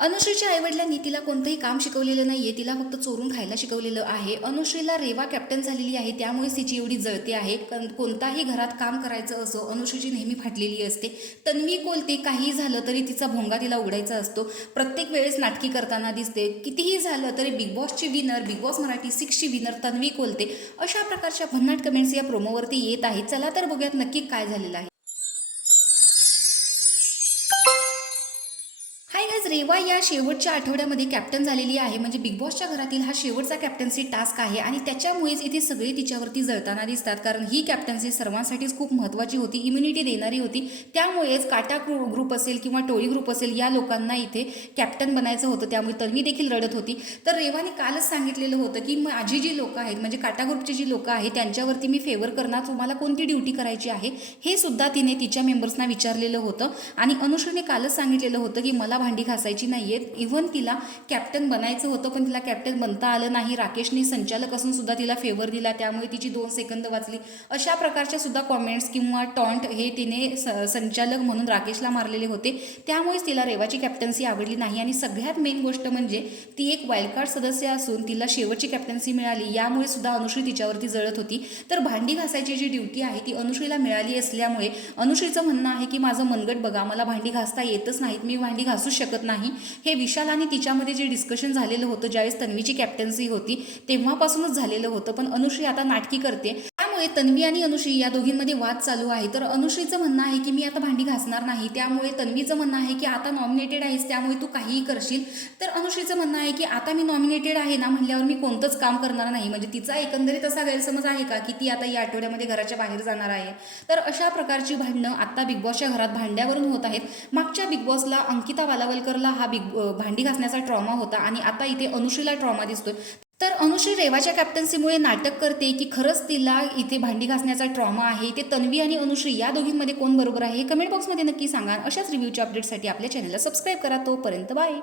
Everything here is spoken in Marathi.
अनुश्रीच्या आईवडिलांनी तिला कोणतंही काम शिकवलेलं नाहीये, तिला फक्त चोरून खायला शिकवलेलं आहे. अनुश्रीला रेवा कॅप्टन झालेली आहे, त्यामुळेच तिची एवढी जळते आहे. कोणताही घरात काम करायचं असो, अनुश्रीची नेहमी फाटलेली असते. तन्वी कोलते काहीही झालं तरी तिचा भोंगा तिला उघडायचा असतो. प्रत्येक वेळेस नाटकी करताना दिसते. कितीही झालं तरी बिग बॉसची विनर, बिग बॉस मराठी 6ची विनर तन्वी कोलते, अशा प्रकारच्या भन्नाट कमेंट्स या प्रोमोवरती येत आहेत. चला तर बघूयात नक्की काय झालेलं आहे. हाय गाइस, रेवा या शेवटच्या आठवड्यामध्ये कॅप्टन झालेली आहे. म्हणजे बिग बॉसच्या घरातील हा शेवटचा कॅप्टन्सी टास्क आहे आणि त्याच्यामुळेच इथे सगळे तिच्यावरती जळताना दिसतात. कारण ही कॅप्टन्सी सर्वांसाठीच खूप महत्त्वाची होती, इम्युनिटी देणारी होती. त्यामुळेच काटा ग्रुप असेल किंवा टोळी ग्रुप असेल, या लोकांना इथे कॅप्टन बनायचं होतं. त्यामुळे तन्वी देखील रडत होती. तर रेवाने कालच सांगितलेलं होतं की माझी जी लोकं आहेत, म्हणजे काटा ग्रुपची जी लोकं आहेत, त्यांच्यावरती मी फेवर करणार, तुम्हाला कोणती ड्युटी करायची आहे हे सुद्धा तिने तिच्या मेंबर्सना विचारलेलं होतं. आणि अनुश्रीने कालच सांगितलेलं होतं की मला भांडी घासायची नाहीयेत. इव्हन तिला कॅप्टन बनायचं होतं, पण तिला कॅप्टन बनता आलं नाही. राकेशने संचालक असून सुद्धा तिला फेवर दिला, त्यामुळे तिची 2 सेकंद वाचली. अशा प्रकारच्या सुद्धा कॉमेंट्स किंवा टॉन्ट हे तिने संचालक म्हणून राकेशला मारलेले होते. त्यामुळेच तिला रेवाची कॅप्टन्सी आवडली नाही. आणि सगळ्यात मेन गोष्ट म्हणजे ती एक वाईल्ड कार्ड सदस्य असून तिला शेवटची कॅप्टन्सी मिळाली, यामुळे सुद्धा अनुश्री तिच्यावरती जळत होती. तर भांडी घासायची जी ड्युटी आहे ती अनुश्रीला मिळाली असल्यामुळे अनुश्रीचं म्हणणं आहे की माझं मनगट बघा, मला भांडी घासता येतच नाहीत, मी भांडी घासू शकत नाही. हे विशाल आणि तिच्यामध्ये जे डिस्कशन झालेलं होतं ज्यावेळेस तन्वीची कॅप्टन्सी होती तेव्हापासूनच झालेलं होतं. पण अनुश्री आता नाटकी करते, त्यामुळे तन्वी आणि अनुश्री या दोघींमध्ये वाद चालू आहे. तर अनुश्रीचं म्हणणं आहे की मी आता भांडी घासणार नाही, त्यामुळे तन्वीचं म्हणणं आहे की आता नॉमिनेटेड आहेस त्यामुळे तू काहीही करशील. तर अनुश्रीचं म्हणणं आहे की आता मी नॉमिनेटेड आहे ना म्हणल्यावर मी कोणतंच काम करणार नाही. म्हणजे तिचा एकंदरीत असा गैरसमज आहे का की ती आता या आठवड्यामध्ये घराच्या बाहेर जाणार आहे. तर अशा प्रकारची भांडणं आता बिग बॉसच्या घरात भांड्यावरून होत आहेत. मागच्या बिग बॉसला अंकिता वालावलकरला हा भांडी घासण्याचा ट्रॉमा होता आणि आता इथे अनुश्रीला ट्रॉमा दिसतोय. तर अनुश्री रेवाच्या कॅप्टन्सीमुळे नाटक करते की खरंच तिला इथे भांडी घासण्याचा ट्रॉमा आहे. इथे तन्वी आणि अनुश्री या दोघींमध्ये कोण बरोबर आहे हे कमेंट बॉक्समध्ये नक्की सांगा. अशाच रिव्ह्यूच्या अपडेटसाठी आपल्या चॅनलला सबस्क्राईब करा. तोपर्यंत बाय.